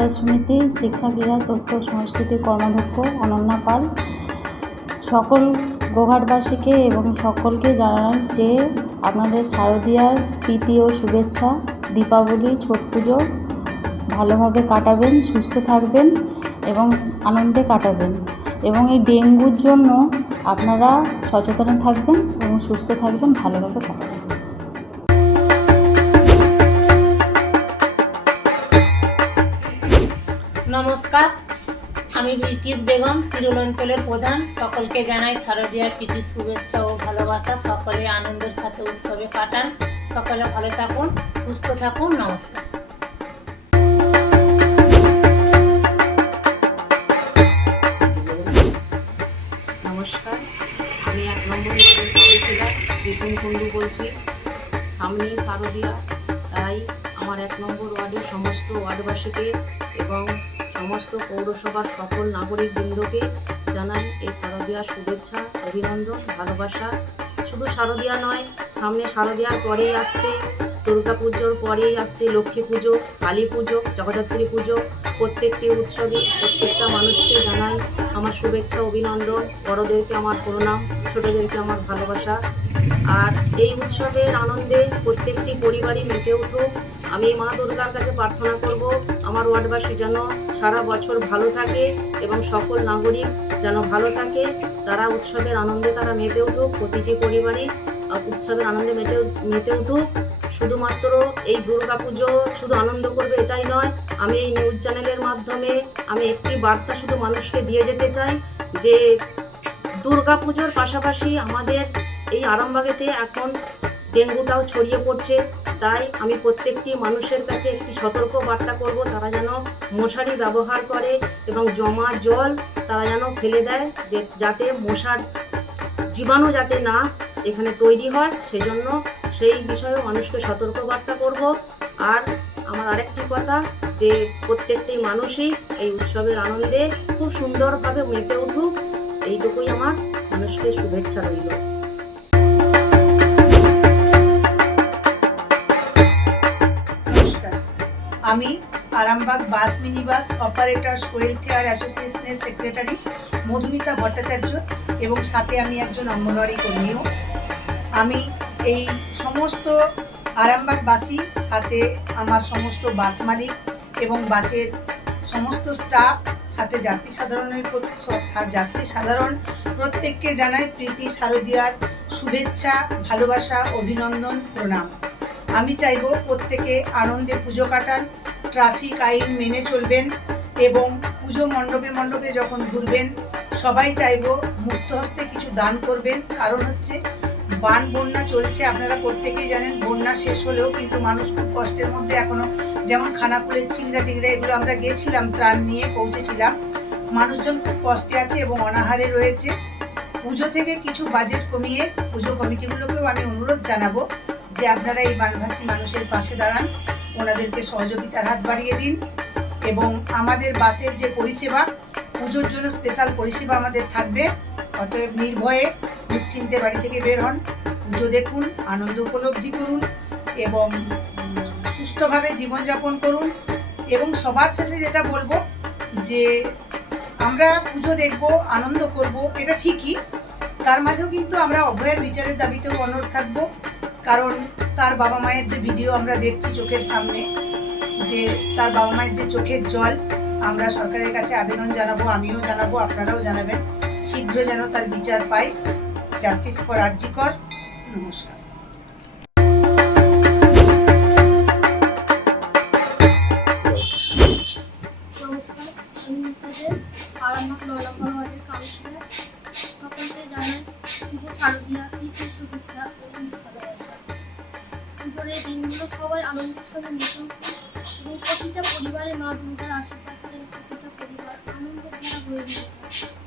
পঞ্চায়েত সমিতির শিক্ষা ক্রীড়া তথ্য সংস্কৃতি কর্মাধ্যক্ষ অনন্যা পাল, সকল গোঘাটবাসীকে এবং সকলকে জানাই যে আপনাদের শারদীয়ার প্রীতি ও শুভেচ্ছা, দীপাবলি, ছট পুজো ভালোভাবে কাটাবেন, সুস্থ থাকবেন এবং আনন্দে কাটাবেন। এবং এই ডেঙ্গুর জন্য আপনারা সচেতন থাকবেন এবং সুস্থ থাকবেন, ভালোভাবে কাটাবেন। নমস্কার, আমি বিলকিস বেগম তিরুল অঞ্চলের প্রধান। সকলকে জানাই শারদীয়ার প্রীতি, শুভেচ্ছা ও ভালোবাসা। সকলে আনন্দের সাথে উৎসবে কাটান। সকলে ভালো থাকুন, সুস্থ থাকুন, নমস্কার। নমস্কার, আমি এক নম্বর কাউন্সিলর বিপুল কুণ্ডু বলছি। সামনেই শারদীয়া, তাই আমার এক নম্বর ওয়ার্ডের সমস্ত ওয়ার্ডবাসীকে এবং সমস্ত পৌরসভার সকল নাগরিক বৃন্দকে জানাই এই শারদীয়ার শুভেচ্ছা, অভিনন্দন, ভালোবাসা। শুধু শারদীয়া নয়, সামনে শারদীয়ার পরেই আসছে দুর্গা পুজোর পরেই আসছে লক্ষ্মী পুজো, কালী পুজো, জগদ্ধাত্রী পুজো। প্রত্যেকটি উৎসবে প্রত্যেকটা মানুষকে জানাই আমার শুভেচ্ছা, অভিনন্দন। বড়োদেরকে আমার প্রণাম, ছোটোদেরকে আমার ভালোবাসা। আর এই উৎসবের আনন্দে প্রত্যেকটি পরিবারই মেতে উঠুক। আমি মা দুর্গার কাছে প্রার্থনা করব, আমার ওয়ার্ডবাসী যেন সারা বছর ভালো থাকে এবং সকল নাগরিক যেন ভালো থাকে। তারা উৎসবের আনন্দে তারা মেতে উঠুক, প্রতিটি পরিবারই উৎসবের আনন্দে মেতে মেতে উঠুক। শুধুমাত্র এই দুর্গা পুজো শুধু আনন্দ করবে এটাই নয়, আমি এই নিউজ চ্যানেলের মাধ্যমে আমি একটি বার্তা শুধু মানুষকে দিয়ে যেতে চাই যে দুর্গা পুজোর পাশাপাশি আমাদের এই আরামবাগেতে এখন ডেঙ্গুটাও ছড়িয়ে পড়ছে। তাই আমি প্রত্যেকটি মানুষের কাছে একটি সতর্ক বার্তা করব, তারা যেন মশারি ব্যবহার করে এবং জমা জল তারা যেন ফেলে দেয়, যে যাতে মশার জীবাণু যাতে না এখানে তৈরি হয়। সেই জন্য সেই বিষয়ে মানুষকে সতর্ক বার্তা করব। আর আমার আরেকটি কথা, যে প্রত্যেকটি মানুষই এই উৎসবের আনন্দে খুব সুন্দরভাবে মেতে উঠুক। এইটুকুই আমার। মানুষকে শুভেচ্ছা রইল। আমি Arambagh bus mini bus operators welfare অ্যাসোসিয়েশনের সেক্রেটারি মধুমিতা ভট্টাচার্য এবং সাথে আমি একজন অঙ্গনওয়াড়ি কর্মীও। আমি এই সমস্ত আরামবাগবাসী, সাথে আমার সমস্ত বাস মালিক এবং বাসের সমস্ত স্টাফ, সাথে যাত্রী সাধারণের যাত্রী সাধারণ, প্রত্যেককে জানাই প্রীতি শারদীয়ার শুভেচ্ছা, ভালোবাসা, অভিনন্দন, প্রণাম। আমি চাইব প্রত্যেকে আনন্দে পুজো কাটান, ট্রাফিক আইন মেনে চলবেন এবং পুজো মণ্ডপে মণ্ডপে যখন ঘুরবেন, সবাই চাইব মুক্ত হস্তে কিছু দান করবেন। কারণ হচ্ছে, বান বন্যা চলছে, আপনারা প্রত্যেকেই জানেন, বন্যা শেষ হলেও কিন্তু মানুষ খুব কষ্টের মধ্যে এখনও যেমন খানাকুলের চিংড়া টিংড়া এগুলো আমরা গেছিলাম ত্রাণ নিয়ে পৌঁছেছিলাম। মানুষজন খুব কষ্টে আছে এবং অনাহারে রয়েছে। পুজো থেকে কিছু বাজেট কমিয়ে পুজো কমিটিগুলোকেও আমি অনুরোধ জানাব। যে আপনারা এই বানভাসী মানুষের পাশে দাঁড়ান, ওনাদেরকে সহযোগিতার হাত বাড়িয়ে দিন এবং আমাদের বাসের যে পরিষেবা, পুজোর জন্য স্পেশাল পরিষেবা আমাদের থাকবে। অতএব নির্ভয়ে, নিশ্চিন্তে বাড়ি থেকে বের হন, পুজো দেখুন, আনন্দ উপলব্ধি করুন এবং সুস্থভাবে জীবনযাপন করুন এবং সবার শেষে যেটা বলব যে আমরা পুজো দেখব, আনন্দ করব, এটা ঠিকই। তার মাঝেও কিন্তু আমরা অভয়ের বিচারের দাবিতেও অনড় থাকব। কারণ তার বাবা মায়ের যে ভিডিও আমরা দেখছি চোখের সামনে, যে তার বাবা মায়ের যে চোখের জল, আমরা সরকারের কাছে আবেদন জানাব, আমিও জানাব, আপনারাও জানাবেন। শীঘ্র যেন তার বিচার পায়। জাস্টিস ফর আরজিকর, নমস্কার। শুভেচ্ছা দিনগুলো সবাই আনন্দের সঙ্গে মিশন এবং প্রতিটা পরিবারে মা দুর্গার আশীর্বাদ প্রতিটা পরিবার আনন্দের দ্বারা হয়ে উঠেছে।